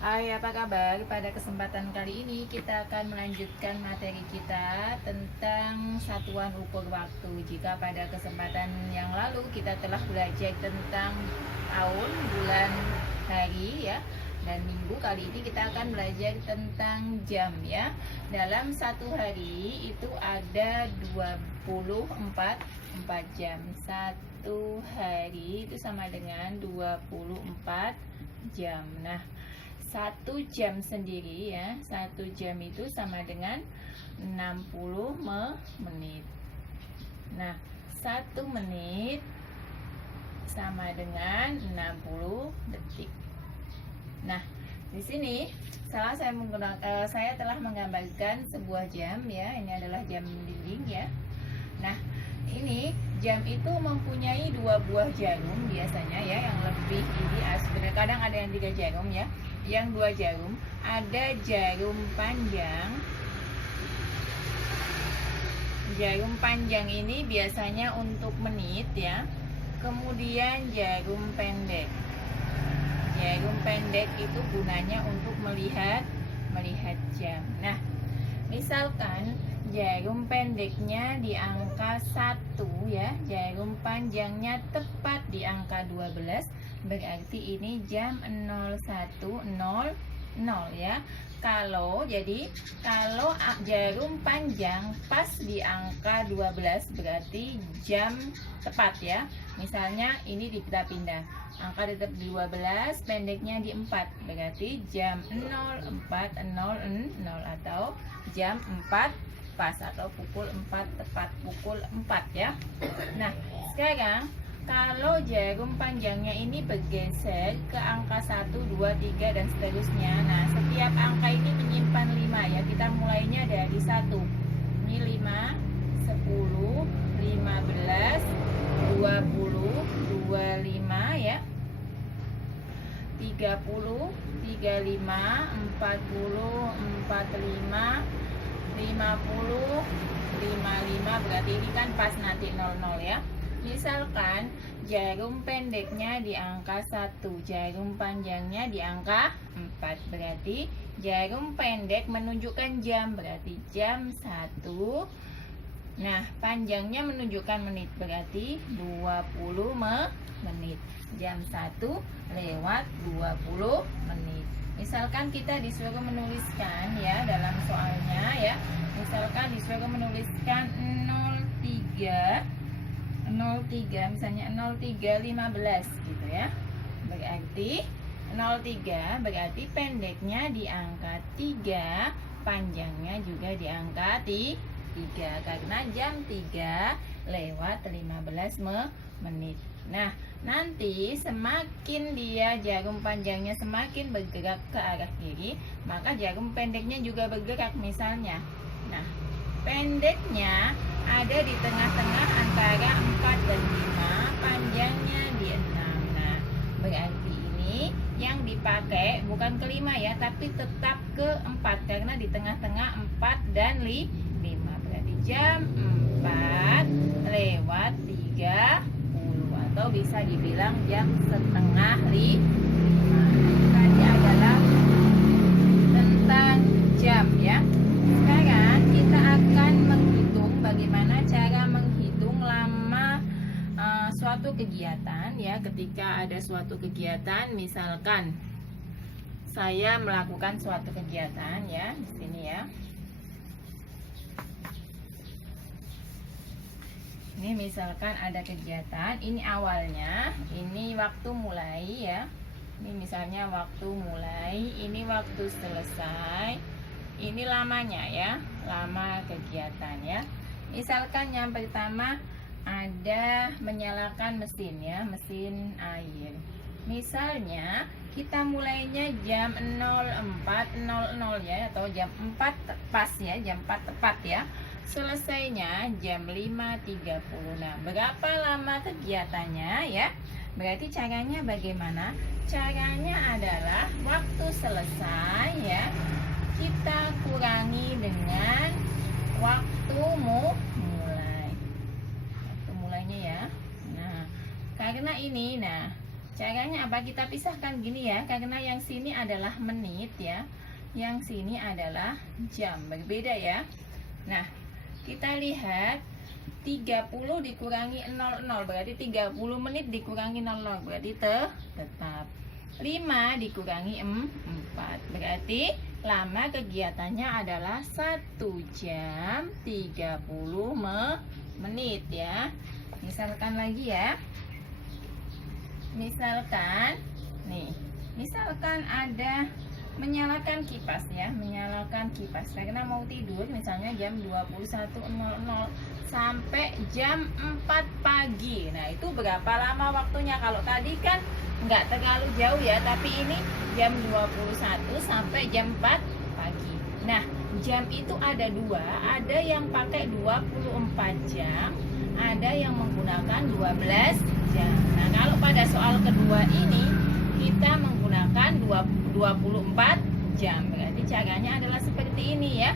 Hai, apa kabar? Pada kesempatan kali ini kita akan melanjutkan materi kita tentang satuan ukur waktu. Jika pada kesempatan yang lalu kita telah belajar tentang tahun, bulan, hari ya, dan minggu, kali ini kita akan belajar tentang jam ya. Dalam satu hari itu ada 24 jam. Satu hari itu sama dengan 24 jam. Nah, 1 jam sendiri ya, 1 jam itu sama dengan 60 menit. Nah, 1 menit sama dengan 60 detik. Nah, di sini saya telah menggambarkan sebuah jam ya. Ini adalah jam dinding ya. Nah, ini jam itu mempunyai 2 buah jarum biasanya ya, yang lebih ini sebenarnya kadang ada yang 3 jarum ya. Yang 2 jarum, ada jarum panjang. Jarum panjang ini biasanya untuk menit ya. Kemudian jarum pendek. Jarum pendek itu gunanya untuk melihat jam. Nah, misalkan jarum pendeknya di angka 1 ya, jarum panjangnya tepat di angka 12, berarti ini jam 01.00 ya. Kalau jarum panjang pas di angka 12 berarti jam tepat ya. Misalnya ini kita pindah, angka tetap di 12, pendeknya di 4, berarti jam 04.00 atau jam 4 pas, atau pukul 4 tepat pukul 4 ya. Nah, sekarang kalau jarum panjangnya ini bergeser ke angka 1, 2, 3 dan seterusnya. Nah, setiap angka ini menyimpan 5 ya. Kita mulainya dari 1. Ini 5, 10, 15, 20, 25 ya. 30, 35, 40, 45, 50, 55, berarti ini kan pas nanti 00 ya. Misalkan jarum pendeknya di angka 1, jarum panjangnya di angka 4, berarti jarum pendek menunjukkan jam, berarti jam 1. Nah, panjangnya menunjukkan menit, berarti 20 menit. Jam 1 lewat 20 menit. Misalkan kita disuruh menuliskan ya dalam soalnya ya. Misalkan disuruh menuliskan 03 misalnya 03.15 gitu ya. Berarti 03 berarti pendeknya di angka 3, panjangnya juga di angka 3 karena jam 3 lewat 15 menit. Nah, nanti semakin dia jarum panjangnya semakin bergerak ke arah kiri, maka jarum pendeknya juga bergerak misalnya. Nah, pendeknya ada di tengah-tengah antara 4 dan 5, panjangnya di 6. Nah, berarti ini yang dipakai bukan ke 5 ya, tapi tetap ke 4 karena di tengah-tengah 4 dan 5. Berarti jam 4 lewat 30 atau bisa dibilang jam setengah 5. Tadi adalah tentang jam ya. Sekarang kita akan menghitung bagaimana cara menghitung lama suatu kegiatan ya. Ketika ada suatu kegiatan, misalkan saya melakukan suatu kegiatan ya, di sini ya. Ini misalkan ada kegiatan, ini awalnya, ini waktu mulai ya. Ini misalnya waktu mulai, ini waktu selesai. Ini lamanya ya, lama kegiatan ya. Misalkan yang pertama ada menyalakan mesin ya, mesin air. Misalnya kita mulainya jam 04.00 ya, atau jam 4 pas ya, jam 4 tepat ya. Selesainya jam 5.30. Nah, berapa lama kegiatannya ya? Berarti caranya bagaimana? Caranya adalah waktu selesai ya, kita kurangi dengan waktu mulai. Waktu mulainya ya. Nah, karena ini, nah Caranya apa? Kita pisahkan gini ya, karena yang sini adalah menit ya, yang sini adalah jam, berbeda ya. Nah, kita lihat 30 dikurangi 00 berarti 30 menit dikurangi 00 berarti tetap. 5 dikurangi 4 berarti lama kegiatannya adalah 1 jam 30 menit ya. Misalkan lagi ya. Misalkan nih, misalkan ada menyalakan kipas ya, menyalakan kipas karena mau tidur misalnya jam 21.00 sampai jam 4 pagi. Nah, itu berapa lama waktunya? Kalau tadi kan nggak terlalu jauh ya, tapi ini jam 21 sampai jam 4 pagi. Nah, jam itu ada dua, ada yang pakai 24 jam, ada yang menggunakan 12 jam. Nah, kalau pada soal kedua ini kita menggunakan 24 jam. Berarti caranya adalah seperti ini ya.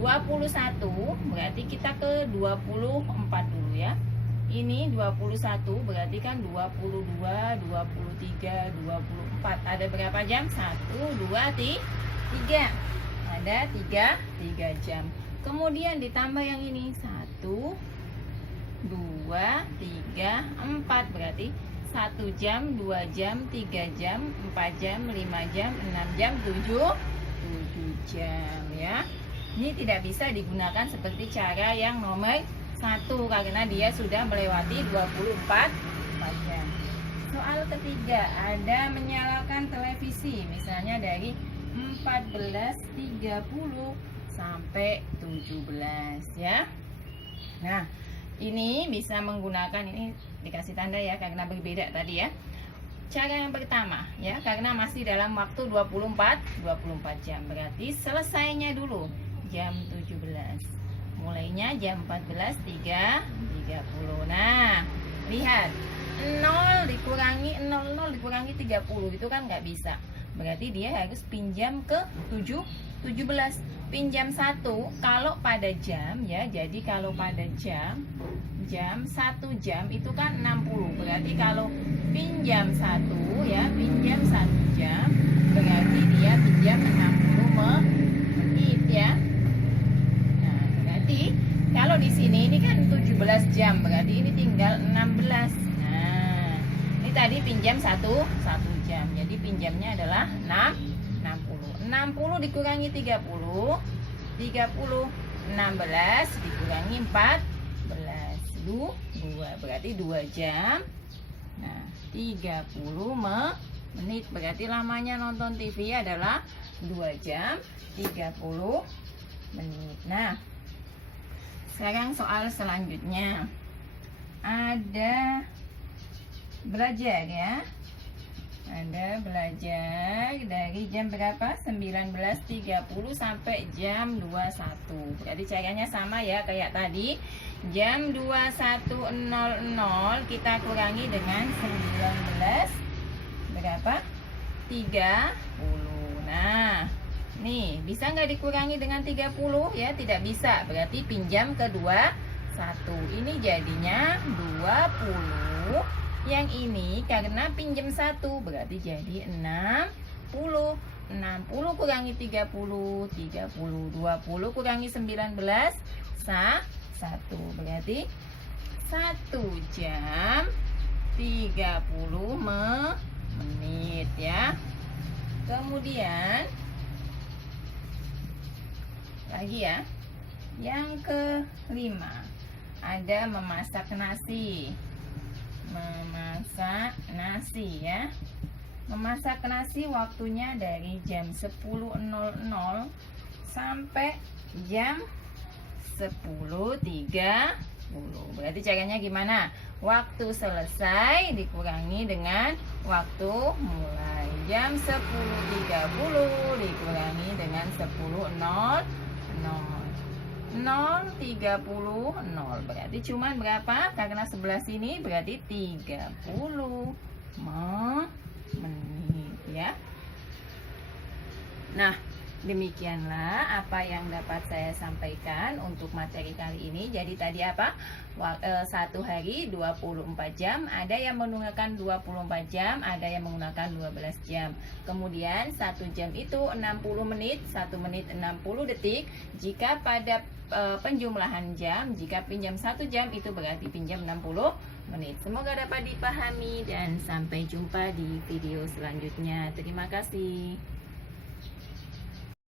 21 berarti kita ke 24 dulu ya. Ini 21 berarti kan 22, 23, 24. Ada berapa jam? 1, 2, 3. Ada 3 jam. Kemudian ditambah yang ini 1, 2, 3, 4 berarti 1 jam, 2 jam, 3 jam, 4 jam, 5 jam, 6 jam, 7 jam ya. Ini tidak bisa digunakan seperti cara yang nomor 1 karena dia sudah melewati 24 jam. Soal ketiga, ada menyalakan televisi misalnya dari 14.30 sampai 17 ya. Nah, ini bisa menggunakan, ini dikasih tanda ya karena berbeda tadi ya. Cara yang pertama ya, karena masih dalam waktu 24 jam, berarti selesainya dulu jam 17. Mulainya jam 14.30. Nah, lihat 0 dikurangi 00 dikurangi 30 itu kan nggak bisa. Berarti dia harus pinjam ke 17. Pinjam 1 kalau pada jam ya. Jadi kalau pada jam 1 jam itu kan 60. Berarti kalau pinjam 1 ya, pinjam 1 jam berarti dia pinjam 60 menit ya. Nah, berarti kalau di sini ini kan 17 jam, berarti ini tinggal 16. Nah, ini tadi pinjam 1 jam. Jadi pinjamnya adalah 60 dikurangi 30 16 dikurangi 14 2 berarti 2 jam. Nah, 30 menit berarti lamanya nonton TV adalah 2 jam 30 menit. Nah, sekarang soal selanjutnya ada belajar ya. Ada belajar dari jam berapa? 19.30 sampai jam 21. Berarti caranya sama ya kayak tadi. Jam 21.00 kita kurangi dengan 19 berapa? 30. Nah, nih bisa nggak dikurangi dengan 30 ya? Tidak bisa. Berarti pinjam ke 21. Ini jadinya 20. Yang ini karena pinjam 1 berarti jadi 60. 60 kurangi 30 20 kurangi 19 1 berarti 1 jam 30 menit ya. Kemudian lagi ya, yang kelima ada memasak nasi. Memasak nasi ya. Memasak nasi waktunya dari jam 10.00 sampai jam 10.30. Berarti caranya gimana? Waktu selesai dikurangi dengan waktu mulai. Jam 10.30 dikurangi dengan 10.00. 0, 30, 0 berarti cuman berapa? Karena sebelah sini berarti 30 menit ya. Nah, Demikianlah apa yang dapat saya sampaikan untuk materi kali ini. Jadi tadi apa? Satu hari 24 jam, ada yang menggunakan 24 jam, ada yang menggunakan 12 jam. Kemudian 1 jam itu 60 menit, 1 menit 60 detik. Jika pada penjumlahan jam, jika pinjam 1 jam itu berarti pinjam 60 menit. Semoga dapat dipahami dan sampai jumpa di video selanjutnya. Terima kasih.